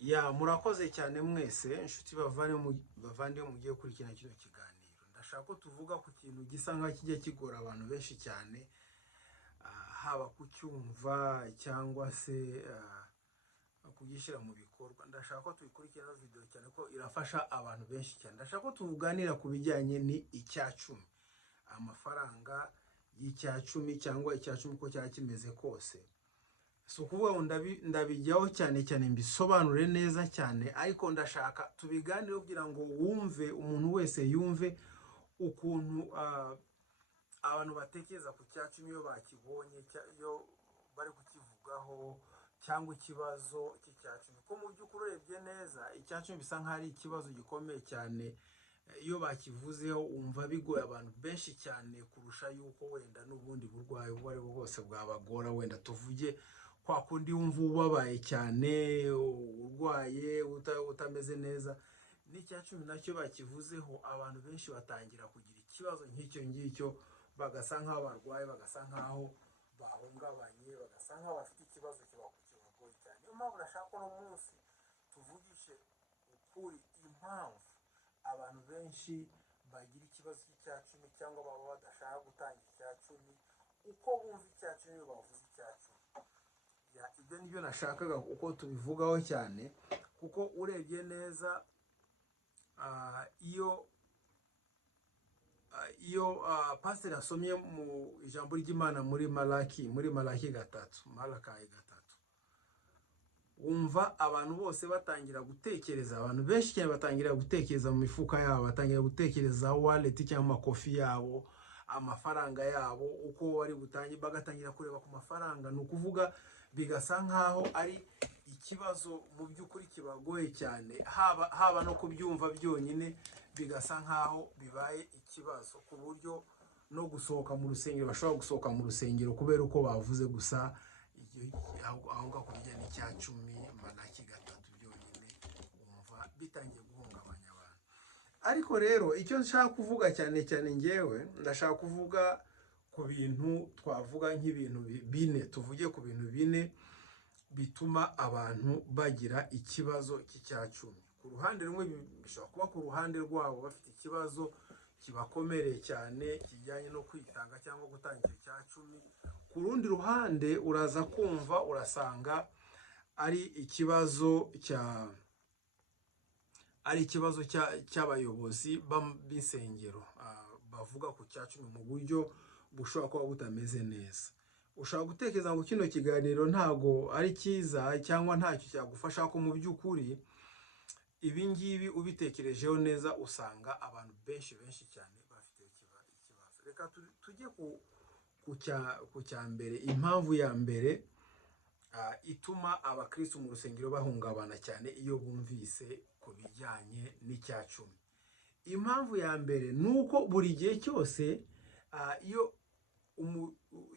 Ya murakoze cyane mwese inshuti bavande mugiye kurikina kino kiganiro. Ndashaka ko tuvuga ku kintu gisa nka kijye kigora abantu benshi cyane, haba kucyumva cyangwa se kugishyira mu bikorwa. Ndashaka ko tubikurikirana video cyane ko irafasha abantu benshi cyane. Ndashaka ko tuvuganira ku bijyanye ni icyacumi, amafaranga y'icyacumi cyangwa icyacumi ko cyaba kimeze kose. So kuvuga ngo ndabijyaho cyane cyane mbisobanure neza cyane, ariko ndashaka tubiganire kugira ngo wumve, umuntu wese yumve ukuntu abantu batekereza ku cyacumi iyo bakibonye, iyo bari kukivugaho, cyangwa ikibazo cy'icyacumi. Ko mu by'ukuri urebye neza icyacumi bisa nk'aho ari ikibazo gikomeye cyane. Iyo bakivuzeho umva bigoye abantu benshi cyane kurusha yuko wenda n'ubundi burwayi ubwo ari bwo bwose bwabagora. Wenda tuvuge kwa kundi wumva ubabaye cyane, urwaye utameze neza, n'icyacumi nacyo bakivuzeho abantu benshi batangira kugira ikibazo nk'icyo ngicyo, bagasa nk'aho barwaye, bagasa nk'aho bahungabanye, bagasa nk'aho bafite ikibazo kibagoye cyane. Niyo mpamvu ndashaka ko uno munsi tuvugishe ukuri, impamvu abantu benshi bagira ikibazo cy'icyacumi cyangwa baba badashaka gutanga icyacumi, uko bumva icyacumi iyo bavuze icyacumi. Ibyo nibyo nashakaga uko tubivugaho cyane, kuko urebye neza iyo pasiteri asomye mu ijambo ry'Imana muri Malaki gatatu, wumva abantu bose batangira gutekereza, abantu benshi cyane batangira gutekereza mu mifuka yabo, batangira gutekereza wallet cyangwa amakofi yabo, amafaranga yabo, uko bari butangiye, bagatangira kureba ku mafaranga. Ni ukuvuga bigasa nkaho ari ikibazo mu by'ukuri kibagoye cyane, haba no kubyumva byonyine bigasa nkaho bibaye ikibazo, ku buryo no gusohoka mu rusengero bashobora gusohoka mu rusengero kubera uko bavuze gusa ahubwo ku bijyanye n'icyacumi Malaki gatatu byonyine, wumva bitangiye guhungabanya abantu. Ariko rero icyo nshaka kuvuga cyane cyane ngewe, ndashaka kuvuga ku bintu, twavuga nk'ibintu bine, tuvuge ku bintu bine bituma abantu bagira ikibazo cy'icyacumi. Ku ruhande rumwe bishobora kuba ku ruhande rwabo bafite ikibazo kibakomereye cyane kijyanye no kwitanga cyangwa gutanga icyacumi. Ku rundi ruhande uraza kumva, urasanga ari ikibazo cy'abayobozi b'insengero bavuga ku cyacumi mu buryo bushobora kuba butameze neza. Ushobora gutekereza ngo kino kiganiro ntago ari cyiza cyangwa ntacyo cyagufasha, ko mu by'ukuri ibi ngibi ubitekerejeho neza usanga abantu benshi cyane bafite ikibazo. Reka tujye ku cya mbere, impamvu ya mbere ituma abakristo mu rusengero bahungabana cyane iyo bumvise ku bijyanye n'icyacumi. Impamvu ya mbere ni uko buri gihe cyose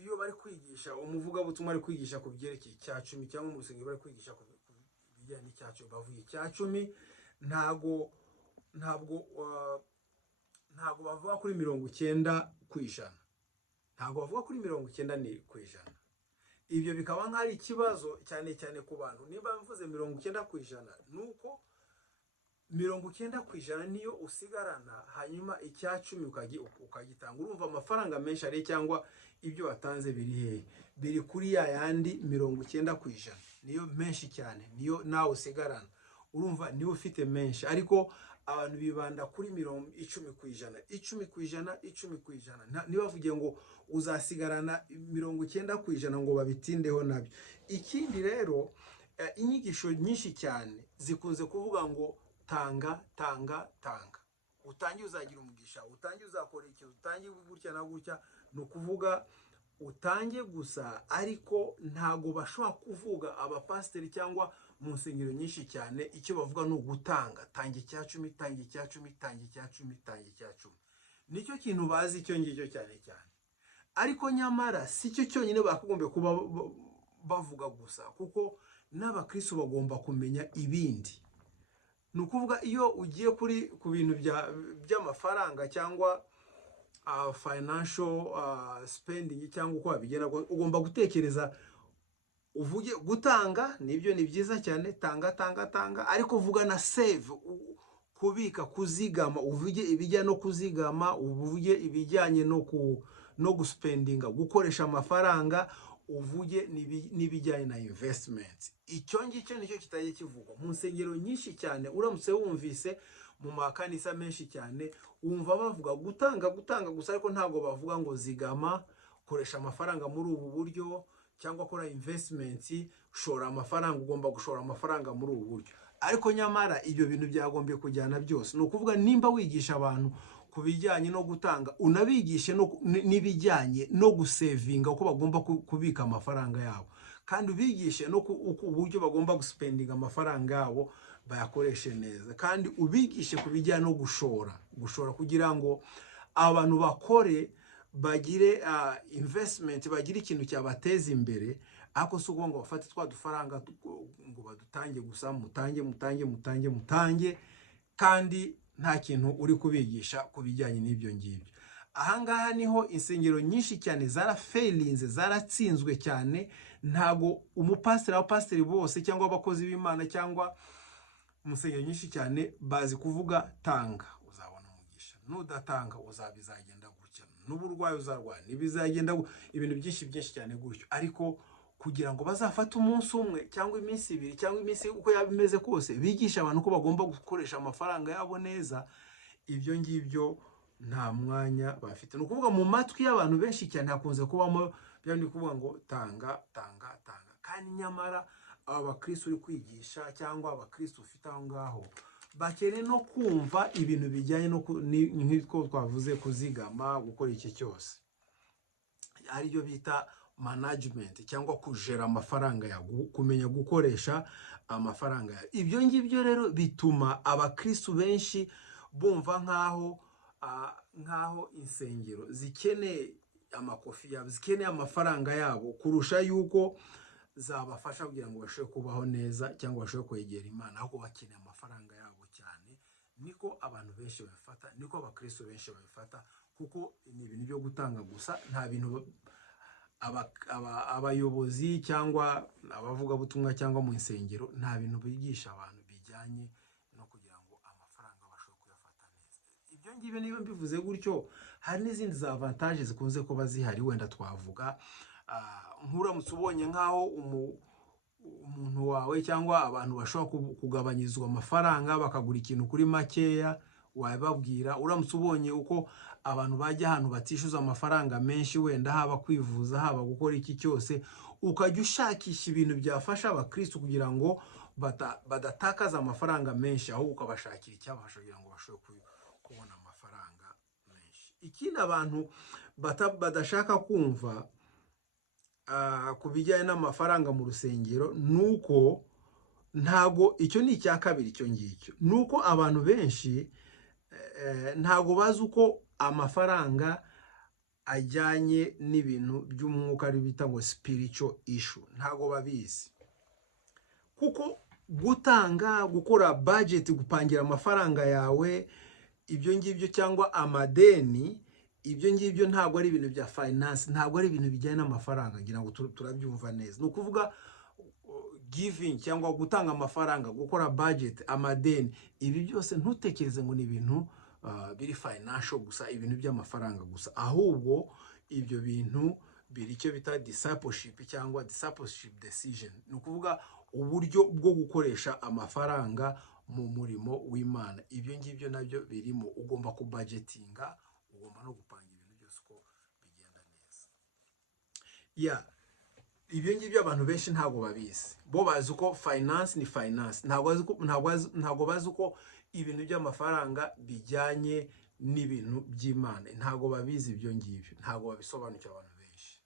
iyo bari kwigisha, umuvugabutumwa ari kwigisha ku byerekeye icyacumi, cyangwa mu rusengero bari kwigisha ku bijyanye n'icyacumi, bavuga icyacumi, ntago bavuga kuri 90%, ntago bavuga kuri 90%. Ibyo bikaba nk'ari ikibazo cyane cyane ku bantu. Niba mvuze 90%, nuko 90% niyo usigarana, hanyuma icyacumi ukagitanga. Urumva amafaranga menshi ari, cyangwa ibyo watanze biri hehe? Biri kuri ya yandi 90%, niyo menshi cyane, niyo nawe usigarana. Urumva niwe ufite menshi, ariko abantu bibanda kuri 10%. Nibavuge ngo uzasigarana 90% ngo babitindeho nabyo. Ikindi rero, inyigisho nyinshi cyane zikunze kuvuga ngo tanga. Utangiye uzagira umugisha, utangiye uzakora iki, utangiye gutya na gutya. Ni ukuvuga utange gusa, ariko ntago bashobora kuvuga abapasiteri cyangwa mu nsengero nyinshi cyane icyo bavuga ni ugutanga. Tanga icyacumi, tanga icyacumi, tanga icyacumi, tanga icyacumi. Nicyo kintu bazi icyo ngicyo cyane cyane, ariko nyamara si cyo cyonyine bakagombe kuba bavuga gusa, kuko n'abakristo bagomba kumenya ibindi. Ni ukuvuga iyo ugiye ku bintu by'amafaranga cyangwa financial spending cyangwa uko wabigena, ugomba gutekereza uvuge gutanga nibyo ni byiza cyane, tanga ariko uvuga na save, kubika, kuzigama, uvuge ibijyanye no kuzigama, uvuge ibijyanye no guspendinga, gukoresha amafaranga, uvuge n'ibijyanye na investment. Icyo ngicyo nicyo kitagiye kivugwa mu nsengero nyinshi cyane. Uramutse wumvise mu makanisa menshi cyane wumva bavuga gutanga gusa, ariko ntabwo bavuga ngo zigama, koresha amafaranga muri ubu buryo, cyangwa kora investment, shora amafaranga, ugomba gushora amafaranga muri ubu buryo. Ariko nyamara ibyo bintu byagombye kujyana byose. Ni ukuvuga nimba wigisha abantu ku bijyanye no gutanga, unabigishe n'ibijyanye no gusevinga, uko bagomba kubika amafaranga yabo, kandi ubigishe no uburyo bagomba guspendinga amafaranga yabo bayakoreshe neza, kandi ubigishe ku bijyanye no gushora kugira ngo abantu bakore, bagire investment, bagire ikintu cyabateza imbere. Ako si ukuvuga ngo bafate twa dufaranga ngo badutange gusa, mutange, kandi nta kintu uri kubigisha ku bijyanye n'ibyo ngibyo. Ahangaha niho insengero nyinshi cyane zarafailinze, zaratsinzwe cyane. Ntago abapasiteri bose cyangwa abakozi b'Imana cyangwa mu nsengero nyinshi cyane bazi kuvuga tanga uzabona umugisha, nudatanga bizagenda gutya, n'uburwayi uzarwara ntibizagenda, ibintu byinshi cyane gutyo. Ariko kugira ngo bazafate umunsi umwe cyangwa iminsi ibiri cyangwa iminsi uko yabimeze kose, bigisha abantu ko bagomba gukoresha amafaranga yabo neza, ibyo ngibyo nta mwanya bafite. Ni ukuvuga mu matwi y'abantu benshi cyane hakunze kubamo byandi kuvuga ngo tanga, kandi nyamara aba bakristo uri kwigisha cyangwa abakristo ufite aho ngaho bakeneye no kumva ibintu bijyanye no nk'uko twavuze, kuzigama, gukora iki cyose, aribyo bita management cyangwa kujera amafaranga yawe, kumenya gukoresha amafaranga yawe. Ibyo ngibyo rero bituma abakristo benshi bumva nkaho insengero zikeneye amakofi yabo, zikeneye amafaranga yabo kurusha yuko zabafasha kugira ngo bashobore kubaho neza cyangwa bashobore kwegera Imana, ahubwo bakeneye amafaranga yabo cyane. Niko abantu benshi babifata, niko abakristo benshi babifata, kuko ni ibintu byo gutanga gusa. Nta bintu abayobozi cyangwa abavugabutumwa cyangwa mu insengero, nta bintu bigisha abantu bijyanye no kugira ngo amafaranga bashobore kuyafata neza. Ibyo ngibyo niyo mbivuze gutyo, hari n'izindi za avantage zikunze kuba zihari. Wenda twavuga nk'uramutse ubonye nk'aho umuntu wawe cyangwa abantu bashobora kugabanyirizwa amafaranga bakagura ikintu kuri makeya, wababwira. Uramutse ubonye uko abantu bajya ahantu batishyuza amafaranga menshi, wenda haba kwivuza, haba gukora iki cyose, ukajya ushakisha ibintu byafasha abakristo kugira ngo badatakaza amafaranga menshi, ahubwo ukabashakira icyabafasha kugira ngo bashobore kubona amafaranga menshi. Ikindi abantu badashaka kumva ku bijyanye n'amafaranga mu rusengero, nuko ntago, icyo ni icya kabiri. Icyo ngicyo nuko abantu benshi ntago bazi uko amafaranga ajyanye n'ibintu by'umwuka, ari bita ngo spiritual issue. Ntago babizi, kuko gutanga, gukora budget, gupangira amafaranga yawe, ibyo ngibyo, cyangwa amadeni, ibyo ngibyo ntago ari ibintu bya finance, ntago ari ibintu bijyanye n'amafaranga. Ngira ngo turabyumva neza. Ni ukuvuga giving cyangwa gutanga amafaranga, gukora budget, amadeni, ibi byose ntutekereze ngo ni ibintu biri financial gusa, ibintu by'amafaranga gusa, ahubwo ibyo bintu biri icyo bita discipleship cyangwa discipleship decision. Ni ukuvuga uburyo bwo gukoresha amafaranga mu murimo w'Imana. Ibyo ngibyo nabyo birimo, ugomba kubudgetinga, ugomba no gupanga ibintu byose uko bigenda neza. Ibyo ngibyo abantu benshi ntago babizi. Bo bazi uko finance ni finance, ntago bazi uko ibintu by'amafaranga bijyanye n'ibintu by'Imana. Ntago babizi ibyo ngibyo, ntago babisobanukira abantu benshi.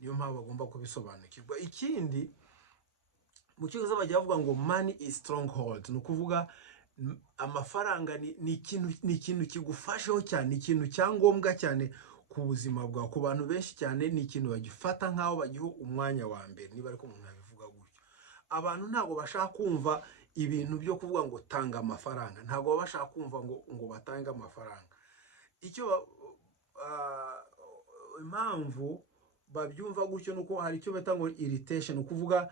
Niyo mpamvu bagomba kubisobanukirwa. Ikindi, mu cyongereza bajya bavuga ngo money is stronghold. Ni ukuvuga amafaranga ni ikintu kigufasheho cyane, ikintu cyangombwa cyane ku buzima bwawe. Ku bantu benshi cyane ni ikintu bagifata nk'aho bagiho umwanya wa mbere, niba ariko umuntu yabivuga gutyo. Abantu ntago bashaka kumva ibintu byo kuvuga ngo tanga amafaranga, ntago bashaka kumva ngo batange amafaranga. Icyo impamvu babyumva gutyo nuko hari icyo bita ngo irritation, ukuvuga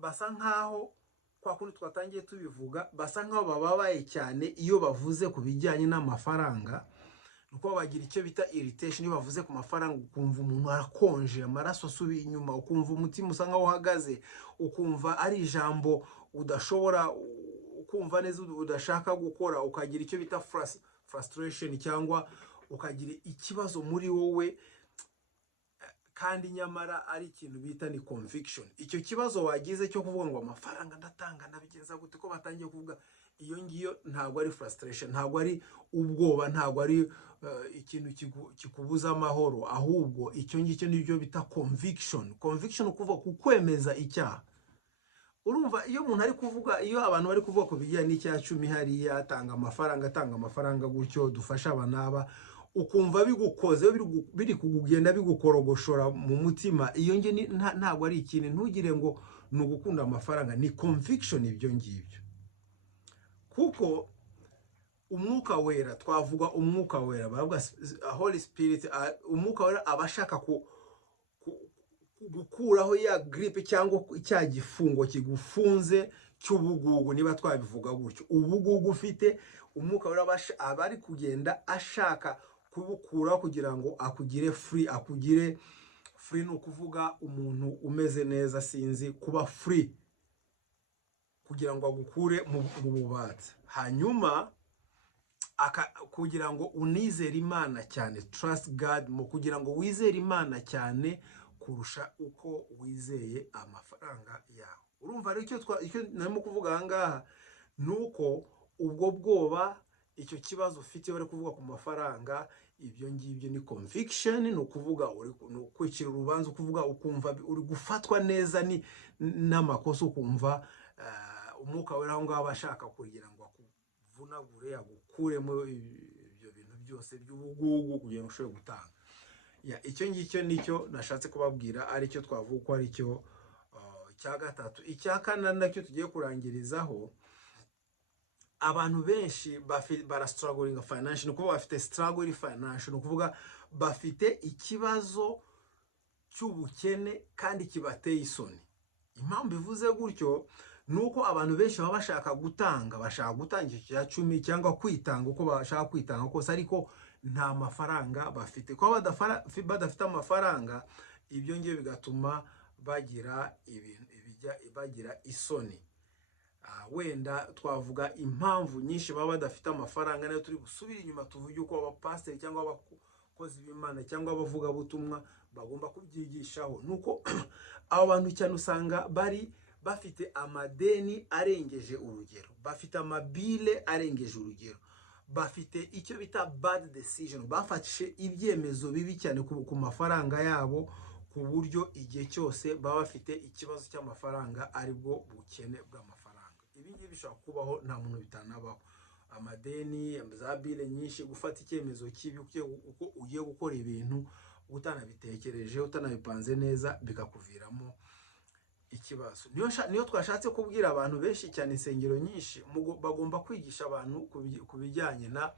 basa nkaho kwa kundi twatangiye tubivuga, basa nkaho bababaye cyane iyo bavuze ku bijyanye n'amafaranga, nuko bagira icyo bita irritation iyo bavuze ku mafaranga, ukumva umuntu arakonje, amaraso asubiye inyuma, ukumva umutima usa nkaho uhagaze, ukumva ari ijambo udashobora ukumva neza udashaka gukora, ukagira icyo bita frustration cyangwa ukagira ikibazo muri wowe, kandi nyamara ari ikintu bita ni conviction. Icyo kibazo wagize cyo kuvuga ngo amafaranga ndatanga nabigenza gute, ko batangiye kuvuga iyo ngiyo, ntabwo ari frustration, ntabwo ari ubwoba, ntabwo ari ikintu kikubuza amahoro, ahubwo icyo ngicyo nibyo bita conviction. Conviction ukuvuga kukwemeza icyaha. Urumva iyo umuntu ari kuvuga, iyo abantu bari kuvuga ku bijyanye n'icya 10 hariya atanga amafaranga gutyo dufasha abanaba, ukumva bigukoze biri kugenda bigukorogoshora mu mutima, iyo nge ntabwo ari ikintu, ntugire ngo ni ugukunda amafaranga, ni conviction ibyo ngibyo. Kuko umwuka wera, twavuga umwuka wera, baravuga Holy Spirit, umwuka wera abashaka gukuraho ya gripe cyangwa icya gifungo kigufunze cy'ubugugu, niba twabivuga gutyo. Ubugugu ufite, umwuka wera abari kugenda ashaka kubukura kugira ngo akugire free no kuvuga umuntu umeze neza, sinzi kuba free, kugira ngo agukure mu bubatsi, hanyuma kugira ngo unizere Imana cyane, trust God, mu kugira ngo wizere Imana cyane kurusha uko wizeye amafaranga yawe. Urumva rero icyo narimo kuvuga aha ngaha nuko ubwo bwoba, icyo kibazo ufite bari kuvuga ku mafaranga, ibyo ngibyo ni conviction, ni ukuvuga uri kwicira urubanza, ukuvuga ukumva uri gufatwa neza n'amakosa, ukumva umwuka wera aho ngaho abashaka kugira ngo akuvunagure, agukuremo ibyo bintu byose by'ubugugu kugira ngo ushobore gutanga. Icyo ngicyo nicyo nashatse kubabwira, ari cyo twavuga ko ari cyo cya gatatu. Icya kane nacyo tugiye kurangirizaho, abantu benshi bara struggling financial, nuko bafite struggle financial, nukuvuga bafite ikibazo cy'ubukene kandi kibateye isoni. Impamvu bivuze gutyo nuko abantu benshi baba bashaka gutanga icya 10 cyangwa kwitanga uko bashaka kwitanga kose, ariko nta mafaranga bafite. Ko badafite amafaranga, ibyo ngiye bigatuma bagira bagira isoni. Wenda twavuga impamvu nyinshi baba badafite amafaranga, nayo turi gusubira inyuma tuvuge uko abapasiteri cyangwa abakozi b'Imana cyangwa abavuga butumwa bagomba kubyigishaho. Nuko abo bantu cyane usanga bafite amadeni arengeje urugero, bafite amabile arengeje urugero, bafite icyo bita bad decision, bafatishe ibyemezo bibi cyane ku mafaranga yabo, ku buryo igihe cyose baba bafite ikibazo cy'amafaranga aribwo bukene bw'amafaranga. Ibi ngibi bishobora kubaho, nta muntu bitanabaho. Amadeni, za bile nyinshi, gufata icyemezo kibi uko ugiye gukora ibintu utanabitekereje, utanabipanze neza, bikakuviramo ikibazo. Niyo twashatse kubwira abantu benshi cyane, insengero nyinshi bagomba kwigisha abantu ku bijyanye na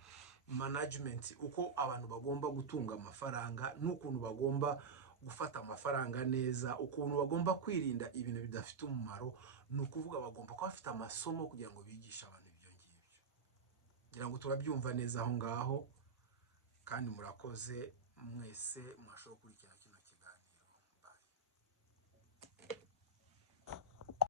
management, uko abantu bagomba gutunga amafaranga, n'ukuntu bagomba gufata amafaranga neza, ukuntu bagomba kwirinda ibintu bidafite umumaro. Ni ukuvuga bagomba kuba bafite amasomo kugira ngo bigishe abantu ibyo ngibyo. Ngira ngo turabyumva neza aho ngaho, kandi murakoze mwese mwashobora gukurikirana.